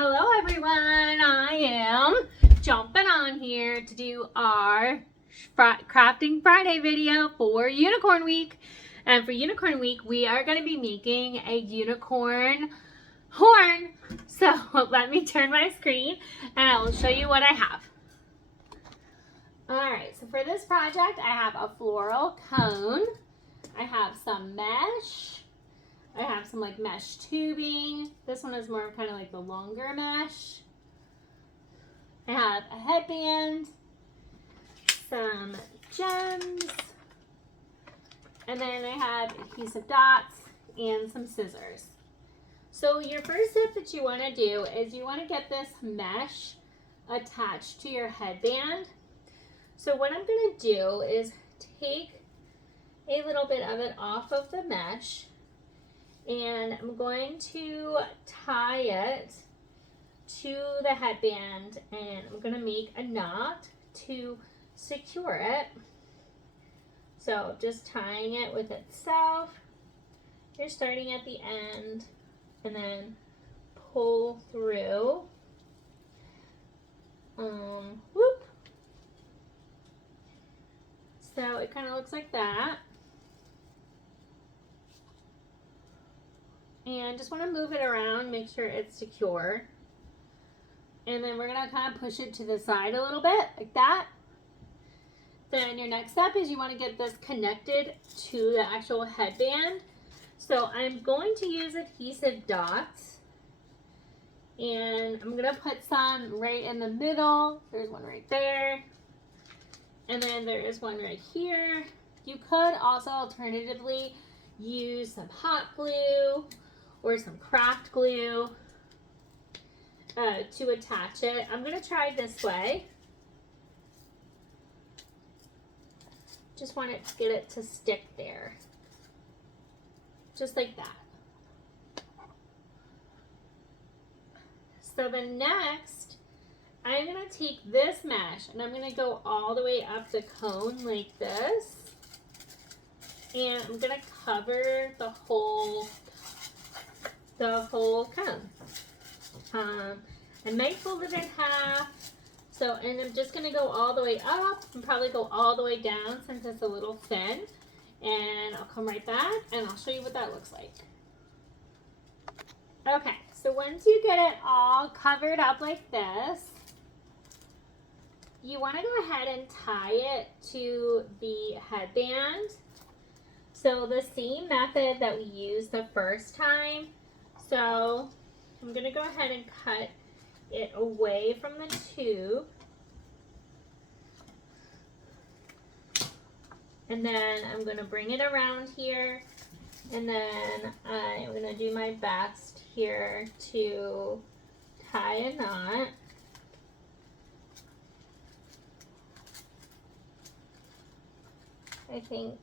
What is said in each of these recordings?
Hello everyone, I am jumping on here to do our Crafting Friday video for Unicorn Week. And for Unicorn Week, we are going to be making a unicorn horn. So let me turn my screen and I will show you what I have. Alright, so for this project, I have a floral cone. I have some mesh. I have some like mesh tubing. This one is more kind of like the longer mesh. I have a headband, some gems, and then I have adhesive dots and some scissors. So your first step that you want to do is you want to get this mesh attached to your headband. So what I'm going to do is take a little bit of it off of the mesh, and I'm going to tie it to the headband, and I'm going to make a knot to secure it. So just tying it with itself. You're starting at the end and then pull through. Whoop. So it kind of looks like that. And just want to move it around, make sure it's secure. And then we're going to kind of push it to the side a little bit, like that. Then your next step is you want to get this connected to the actual headband. So I'm going to use adhesive dots. And I'm going to put some right in the middle. There's one right there. And then there is one right here. You could also alternatively use some hot glue or some craft glue to attach it. I'm going to try this way. Just want to get it to stick there. Just like that. So the next, I'm going to take this mesh and I'm going to go all the way up the cone like this. And I'm going to cover the whole cone. I might fold it in half. So, and I'm just going to go all the way up and probably go all the way down since it's a little thin. And I'll come right back and I'll show you what that looks like. Okay, so once you get it all covered up like this, you want to go ahead and tie it to the headband. So the same method that we used the first time. So I'm going to go ahead and cut it away from the tube. And then I'm going to bring it around here. And then I'm going to do my best here to tie a knot. I think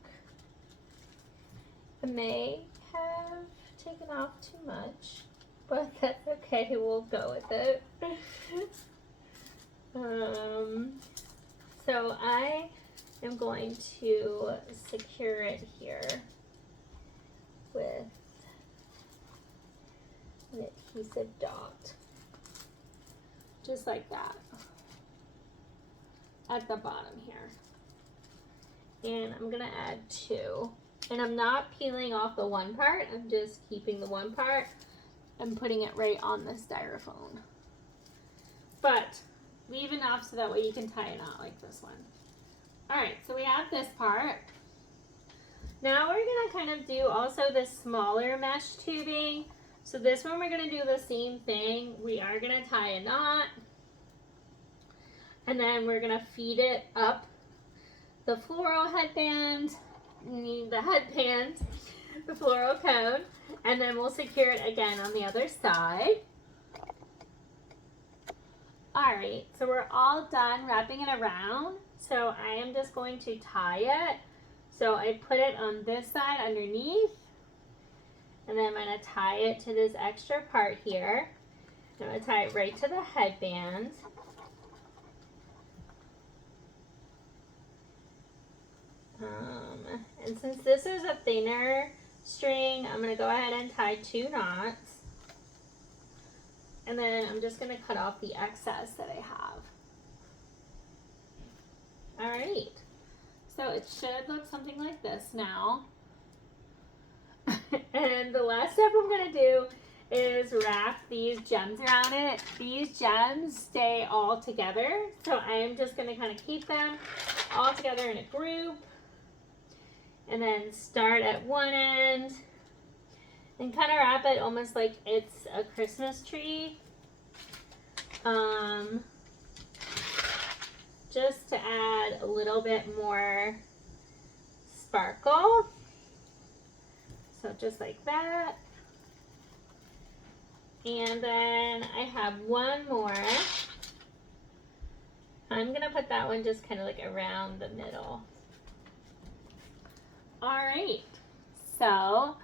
I may have taken off too much, but that's okay, we'll go with it. So I am going to secure it here with an adhesive dot, just like that, at the bottom here. And I'm gonna add two. And I'm not peeling off the one part, I'm just keeping the one part and putting it right on this styrofoam. But leave enough so that way you can tie a knot like this one. Alright, so we have this part. Now we're going to kind of do also this smaller mesh tubing. So this one we're going to do the same thing. We are going to tie a knot. And then we're going to feed it up the floral headband, the floral cone, and then we'll secure it again on the other side. Alright, so we're all done wrapping it around. So I am just going to tie it. So I put it on this side underneath, and then I'm going to tie it to this extra part here. I'm going to tie it right to the headband. And since this is a thinner string, I'm going to go ahead and tie two knots. And then I'm just going to cut off the excess that I have. All right. So it should look something like this now. And the last step I'm going to do is wrap these gems around it. These gems stay all together. So I'm just going to kind of keep them all together in a group. And then start at one end. And kind of wrap it almost like it's a Christmas tree. Just to add a little bit more sparkle. So just like that. And then I have one more. I'm going to put that one just kind of like around the middle. All right. So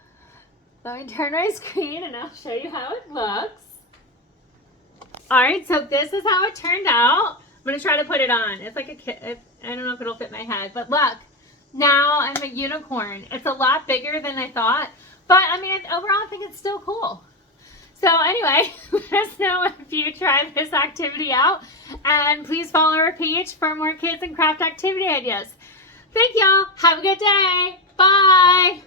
let me turn my screen and I'll show you how it looks. All right, so this is how it turned out. I'm going to try to put it on. It's like a kit. I don't know if it'll fit my head, but look. Now I'm a unicorn. It's a lot bigger than I thought, but I mean, overall I think it's still cool. So anyway, let us know if you tried this activity out, and please follow our page for more kids and craft activity ideas. Thank y'all. Have a good day. Bye.